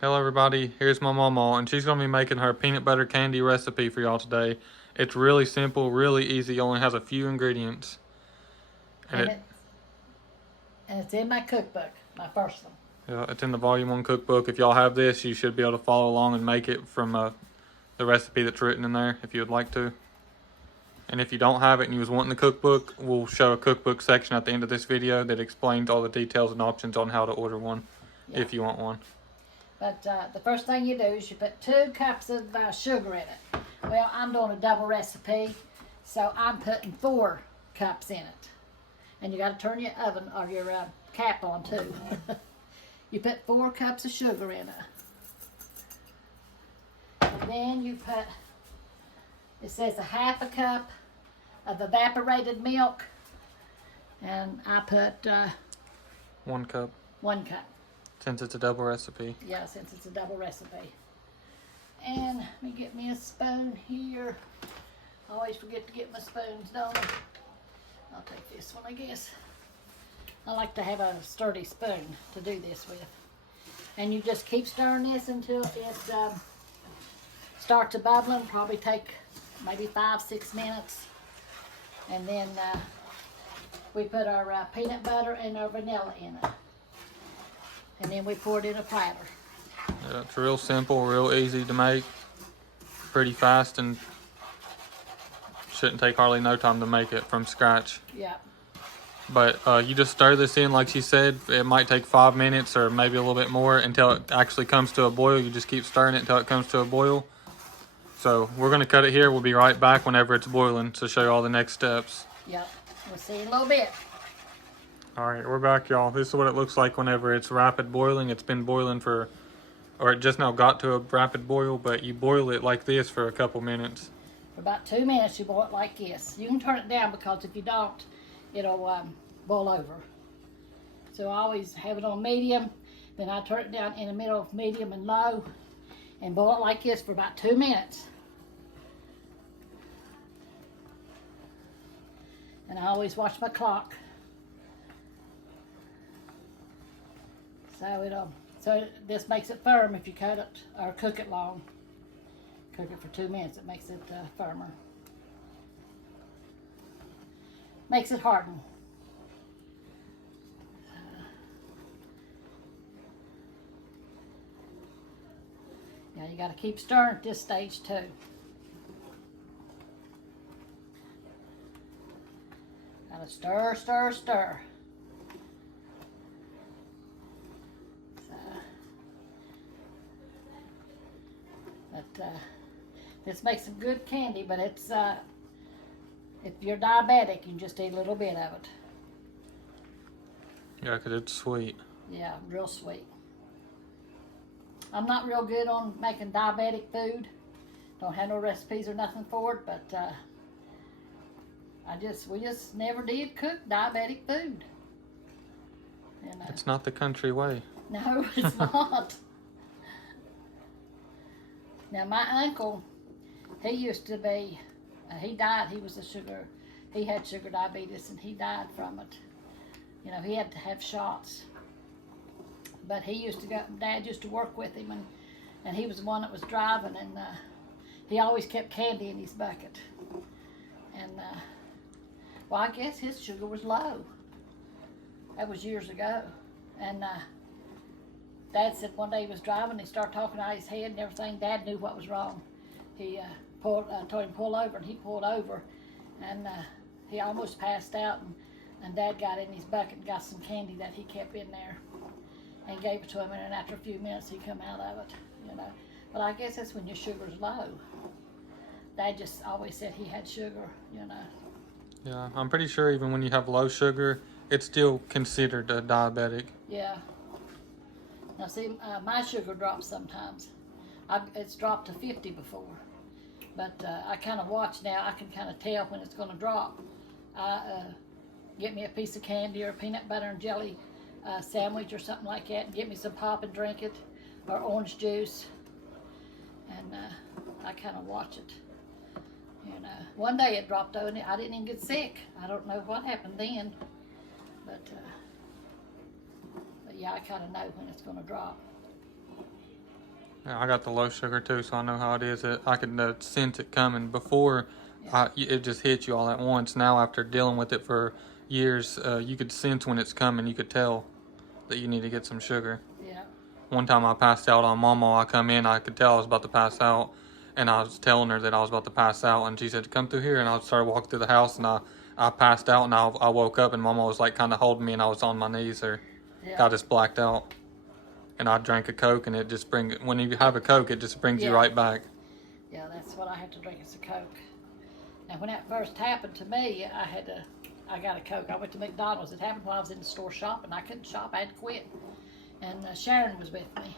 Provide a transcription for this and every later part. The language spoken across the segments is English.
Hello everybody, here's my Mamaw, and she's going to be making her peanut butter candy recipe for y'all today. It's really simple, really easy, only has a few ingredients. And And it's in my cookbook, my first one. it's in the Volume 1 cookbook. If y'all have this, you should be able to follow along and make it from the recipe that's written in there if you would like to. And if you don't have it and you was wanting the cookbook, we'll show a cookbook section at the end of this video that explains all the details and options on how to order one if you want one. But the first thing you do is you put 2 cups of sugar in it. Well, I'm doing a double recipe, so I'm putting 4 cups in it. And you got to turn your oven or your cap on too. You put 4 cups of sugar in it. And then you put, it says a half a cup of evaporated milk. And I put 1 cup, 1 cup. since it's a double recipe. Yeah, since it's a double recipe. And let me get me a spoon here. I always forget to get my spoons, don't I? I'll take this one, I guess. I like to have a sturdy spoon to do this with. And you just keep stirring this until it starts to bubbling. Probably take maybe 5-6 minutes. And then we put our peanut butter and our vanilla in it. And then we pour it in a platter. Yeah, it's real simple, real easy to make, pretty fast, and shouldn't take hardly no time to make it from scratch. Yeah. But you just stir this in like she said. It might take 5 minutes or maybe a little bit more until it actually comes to a boil. You just keep stirring it until it comes to a boil. So we're going to cut it here. We'll be right back whenever it's boiling to show you all the next steps. Yep. We'll see in a little bit. All right, we're back, y'all. This is what it looks like whenever it's rapid boiling. It's been boiling for, or it just now got to a rapid boil, but you boil it like this for a couple minutes. For about 2 minutes, you boil it like this. You can turn it down because if you don't, it'll boil over. So I always have it on medium. Then I turn it down in the middle of medium and low and boil it like this for about 2 minutes. And I always watch my clock. So this makes it firm if you cut it or cook it long. Cook it for 2 minutes, it makes it firmer. Makes it harden. Now you got to keep stirring at this stage too. Got to stir, stir, stir. This makes some good candy, but it's if you're diabetic, you can just eat a little bit of it. Yeah, because it's sweet. Yeah, real sweet. I'm not real good on making diabetic food. Don't have no recipes or nothing for it, but we just never did cook diabetic food. And, It's not the country way. no, it's not. Now my uncle, he used to be, he died, he had sugar diabetes and he died from it. You know, he had to have shots. But he used to go, Dad used to work with him and he was the one that was driving and he always kept candy in his bucket. And, well, I guess his sugar was low. That was years ago. And Dad said one day he was driving, he started talking out his head and everything. Dad knew what was wrong. He told him to pull over, and he pulled over, and he almost passed out. And Dad got in his bucket and got some candy that he kept in there, and gave it to him. And after a few minutes, he come out of it, you know. But I guess that's when your sugar's low. Dad just always said he had sugar, you know. Yeah, I'm pretty sure even when you have low sugar, it's still considered a diabetic. Yeah. Now see, my sugar drops sometimes. It's dropped to 50 before. But I kind of watch now. I can kind of tell when it's going to drop. I get me a piece of candy or a peanut butter and jelly sandwich or something like that and get me some pop and drink it, or orange juice. And I kind of watch it. You know, one day it dropped over and I didn't even get sick. I don't know what happened then. But yeah, I kind of know when it's going to drop. Yeah, I got the low sugar too, so I know how it is. I could sense it coming before. It just hit you all at once. Now, after dealing with it for years, you could sense when it's coming. You could tell that you need to get some sugar. Yeah. One time I passed out on Mamaw. I come in, I could tell I was about to pass out, and I was telling her that I was about to pass out, and she said, "Come through here," and I started walking through the house, and I passed out, and I woke up, and Mama was like kind of holding me, and I was on my knees, or I just blacked out. And I drank a Coke, and it just when you have a Coke, it just brings you right back. Yeah, that's what I had to drink, is a Coke. Now, when that first happened to me, I got a Coke. I went to McDonald's. It happened while I was in the store shopping. I couldn't shop. I had to quit. And Sharon was with me.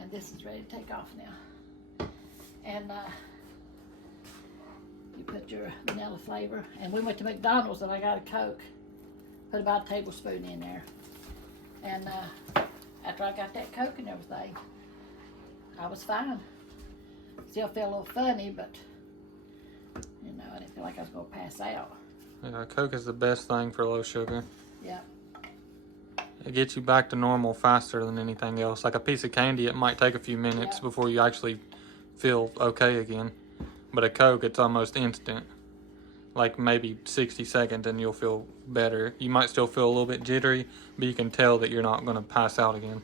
And this is ready to take off now. And you put your vanilla flavor. And we went to McDonald's, and I got a Coke. Put about a tablespoon in there. And after I got that Coke and everything, I was fine. Still feel a little funny, but you know, I didn't feel like I was gonna pass out. Yeah, Coke is the best thing for low sugar. Yeah. It gets you back to normal faster than anything else. Like a piece of candy, it might take a few minutes before you actually feel okay again. But a Coke, it's almost instant. Like maybe 60 seconds and you'll feel better. You might still feel a little bit jittery, but you can tell that you're not going to pass out again.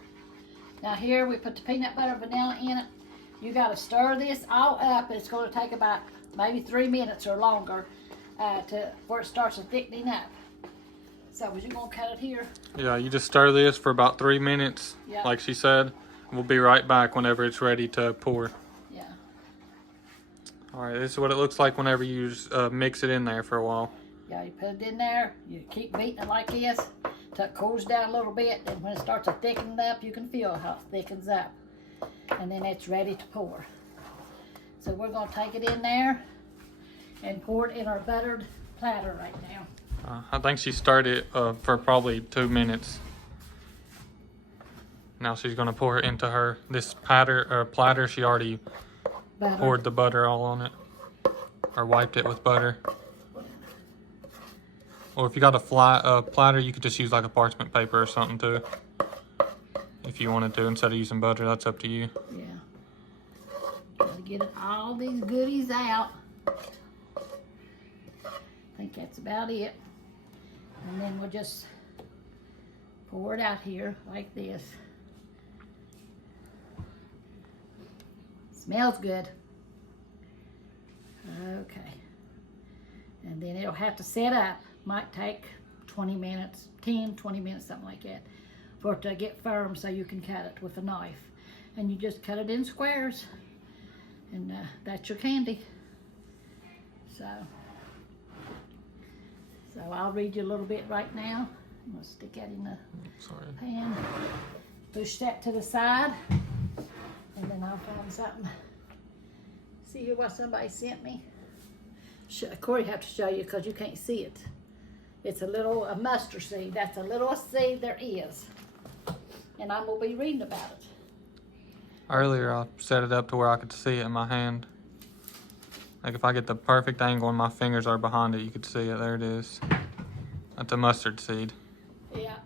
Now here we put the peanut butter vanilla in it. You got to stir this all up. It's going to take about maybe 3 minutes or longer before it starts thickening up. So was you going to cut it here? Yeah, you just stir this for about 3 minutes, like she said. We'll be right back whenever it's ready to pour. Yeah. All right, this is what it looks like whenever you mix it in there for a while. Yeah, you put it in there. You keep beating it like this till it cools down a little bit. And when it starts to thicken up, you can feel how it thickens up. And then it's ready to pour. So we're going to take it in there and pour it in our buttered platter right now. I think she stirred it for probably 2 minutes. Now she's going to pour it into this platter. She already poured the butter all on it, or wiped it with butter. Or if you got a flat platter, you could just use like a parchment paper or something too. If you wanted to, instead of using butter, that's up to you. Yeah. Gotta get all these goodies out. I think that's about it. And then we'll just pour it out here like this. Smells good. Okay. And then it'll have to set up. Might take 20 minutes, 10, 20 minutes, something like that, for it to get firm so you can cut it with a knife. And you just cut it in squares. And that's your candy. So I'll read you a little bit right now. I'm going to stick that in the pan. Push that to the side. And then I'll find something. See here what somebody sent me? Corey, have to show you because you can't see it. It's a mustard seed. That's the littlest seed there is. And I'm going to be reading about it. Earlier, I set it up to where I could see it in my hand. Like if I get the perfect angle and my fingers are behind it, you could see it. There it is. That's a mustard seed. Yeah.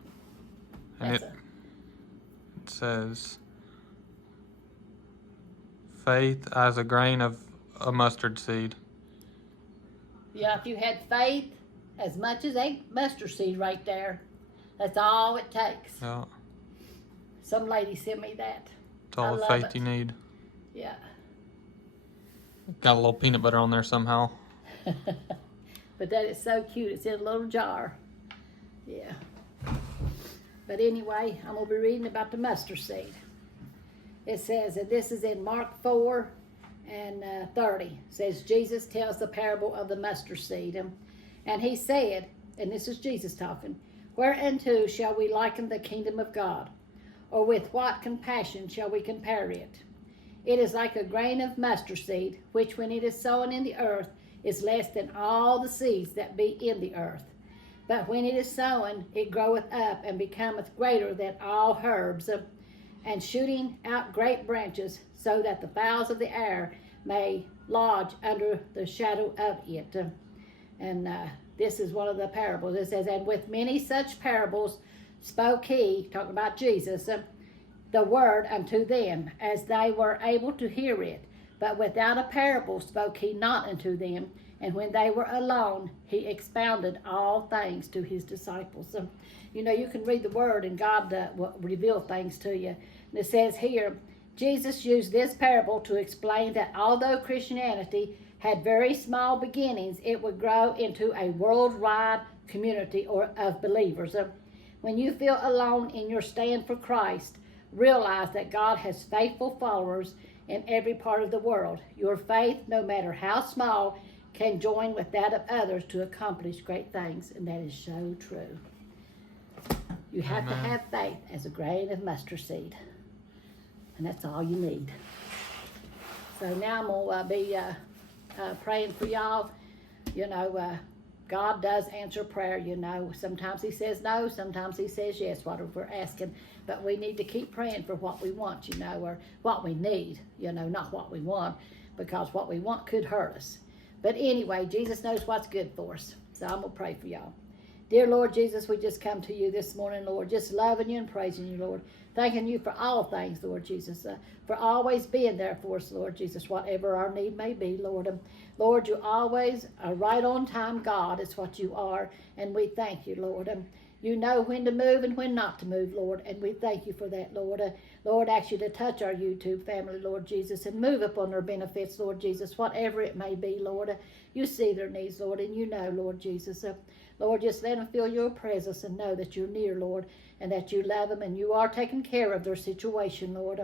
And it says, faith as a grain of a mustard seed. Yeah, if you had faith as much as a mustard seed right there, that's all it takes. Yeah. Some lady sent me that. It's all the faith you need. Yeah. Got a little peanut butter on there somehow. But that is so cute. It's in a little jar. Yeah. But anyway, I'm going to be reading about the mustard seed. It says, and this is in Mark 4 and 30. It says, Jesus tells the parable of the mustard seed. And he said, and this is Jesus talking, whereunto shall we liken the kingdom of God? Or with what compassion shall we compare it? It is like a grain of mustard seed, which when it is sown in the earth is less than all the seeds that be in the earth. But when it is sown, it groweth up and becometh greater than all herbs, and shooting out great branches, so that the fowls of the air may lodge under the shadow of it. And this is one of the parables. It says, and with many such parables spoke he, talking about Jesus, the word unto them, as they were able to hear it. But without a parable spoke he not unto them. And when they were alone, he expounded all things to his disciples. So, you know, you can read the word and God will reveal things to you. And it says here, Jesus used this parable to explain that although Christianity had very small beginnings, it would grow into a worldwide community of believers. When you feel alone in your stand for Christ, realize that God has faithful followers in every part of the world. Your faith, no matter how small, can join with that of others to accomplish great things, and that is so true. You have to have faith as a grain of mustard seed, and that's all you need. So now I'm going to be praying for y'all. You know, God does answer prayer, you know. Sometimes he says no, sometimes he says yes, whatever we're asking. But we need to keep praying for what we want, you know, or what we need, you know, not what we want, because what we want could hurt us. But anyway, Jesus knows what's good for us. So I'm going to pray for y'all. Dear Lord Jesus, we just come to you this morning, Lord, just loving you and praising you, Lord. Thanking you for all things, Lord Jesus, for always being there for us, Lord Jesus, whatever our need may be, Lord. Lord, you always are right on time, God, is what you are, and we thank you, Lord. You know when to move and when not to move, Lord, and we thank you for that, Lord. Lord, I ask you to touch our YouTube family, Lord Jesus, and move upon their benefits, Lord Jesus, whatever it may be, Lord. You see their needs, Lord, and you know, Lord Jesus. Lord, just let them feel your presence and know that you're near, Lord, and that you love them and you are taking care of their situation, Lord.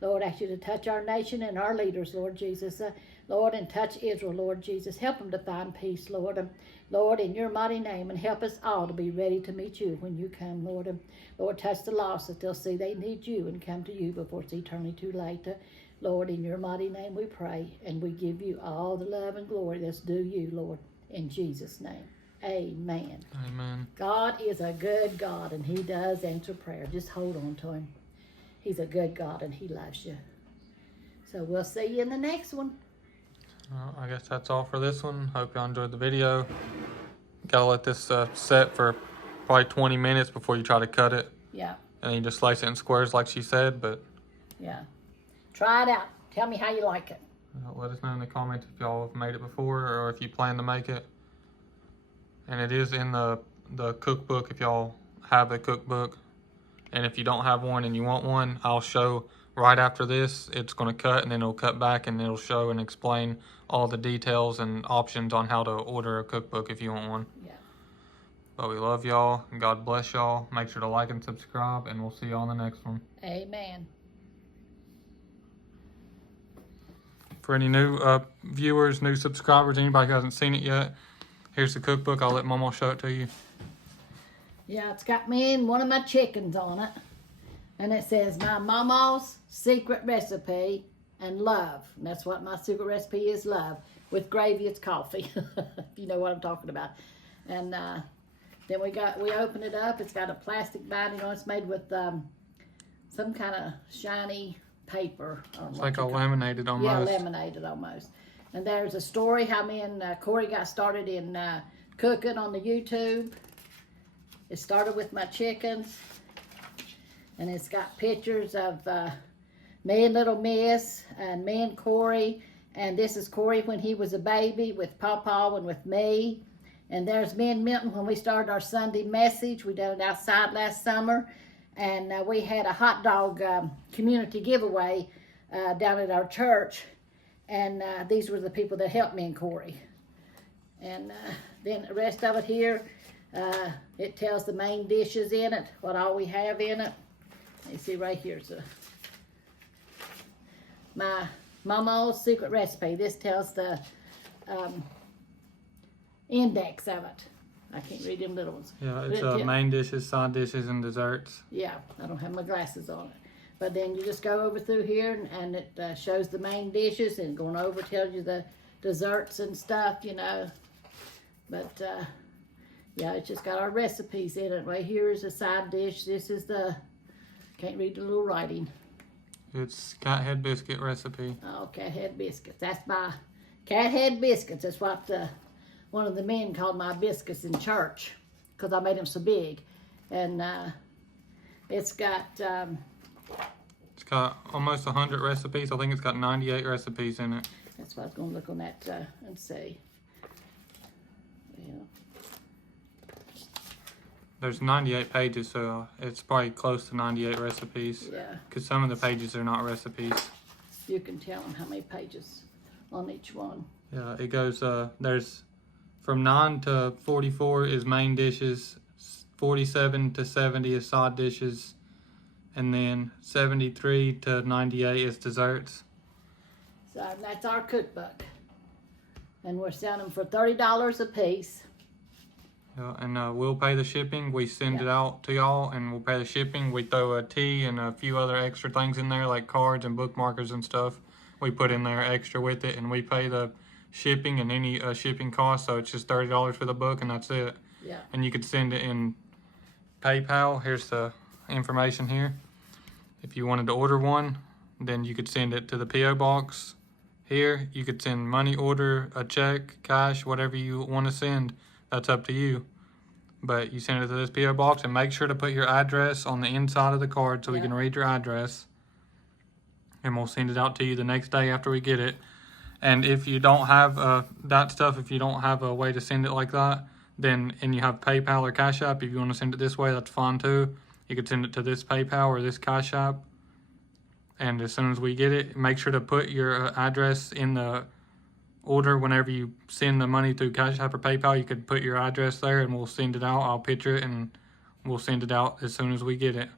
Lord, I ask you to touch our nation and our leaders, Lord Jesus. Lord, and touch Israel, Lord Jesus. Help them to find peace, Lord. Lord, in your mighty name, and help us all to be ready to meet you when you come, Lord. Lord, touch the lost that they'll see they need you and come to you before it's eternally too late. Lord, in your mighty name we pray, and we give you all the love and glory that's due you, Lord, in Jesus' name. Amen. Amen. God is a good God, and he does answer prayer. Just hold on to him. He's a good God, and he loves you. So we'll see you in the next one. I guess that's all for this one. Hope y'all enjoyed the video. Gotta let this set for probably 20 minutes before you try to cut it. Yeah. And then you just slice it in squares like she said, but... Yeah. Try it out. Tell me how you like it. Let us know in the comments if y'all have made it before or if you plan to make it. And it is in the cookbook if y'all have a cookbook. And if you don't have one and you want one, I'll show right after this. It's going to cut and then it'll cut back and it'll show and explain all the details and options on how to order a cookbook if you want one. Yeah. But we love y'all. God bless y'all. Make sure to like and subscribe, and we'll see you on the next one. Amen. For any new viewers, new subscribers, anybody who hasn't seen it yet, here's the cookbook. I'll let Mamaw show it to you. Yeah, it's got me and one of my chickens on it. And it says, my Mamaw's secret recipe and love. And that's what my secret recipe is, love. With gravy, it's coffee. If you know what I'm talking about. And then we open it up. It's got a plastic binding on it. It's made with some kind of shiny paper. It's like a laminated almost. Yeah, laminated almost. And there's a story how me and Corey got started in cooking on the YouTube. It started with my chickens. And it's got pictures of me and little Miss and me and Corey. And this is Corey when he was a baby with Pawpaw and with me. And there's me and Milton when we started our Sunday message. We done it outside last summer. And we had a hot dog community giveaway down at our church. And these were the people that helped me and Corey. And then the rest of it here, it tells the main dishes in it, what all we have in it. You see right here's my Mamaw's secret recipe. This tells the index of it. I can't read them little ones. Yeah, it's main dishes, side dishes, and desserts. Yeah, I don't have my glasses on it. But then you just go over through here and it shows the main dishes, and going over tells you the desserts and stuff, you know. But yeah, it's just got our recipes in it. Right here is a side dish. This is the, can't read the little writing. It's cat head biscuit recipe. Oh, cat head biscuits. That's my cat head biscuits. That's what one of the men called my biscuits in church, because I made them so big. And it's got got almost 100 recipes. I think it's got 98 recipes in it. That's why I was going to look on that and see. Yeah. There's 98 pages, so it's probably close to 98 recipes. Yeah. Because some of the pages are not recipes. You can tell them how many pages on each one. Yeah, it goes, there's from 9 to 44 is main dishes, 47 to 70 is side dishes, and then 73 to 98 is desserts. So that's our cookbook. And we're selling them for $30 a piece. Yeah, and we'll pay the shipping. We send it out to y'all, and we'll pay the shipping. We throw a tea and a few other extra things in there, like cards and bookmarkers and stuff. We put in there extra with it, and we pay the shipping and any shipping costs. So it's just $30 for the book, and that's it. Yeah. And you could send it in PayPal. Here's the information here. If you wanted to order one, then you could send it to the P.O. box here. You could send money order, a check, cash, whatever you want to send. That's up to you. But you send it to this P.O. box, and make sure to put your address on the inside of the card so we can read your address. And we'll send it out to you the next day after we get it. And if you don't have that stuff, if you don't have a way to send it like that, then, and you have PayPal or Cash App, if you want to send it this way, that's fine too. You could send it to this PayPal or this Cash App. And as soon as we get it, make sure to put your address in the order. Whenever you send the money through Cash App or PayPal, you could put your address there, and we'll send it out. I'll picture it, and we'll send it out as soon as we get it.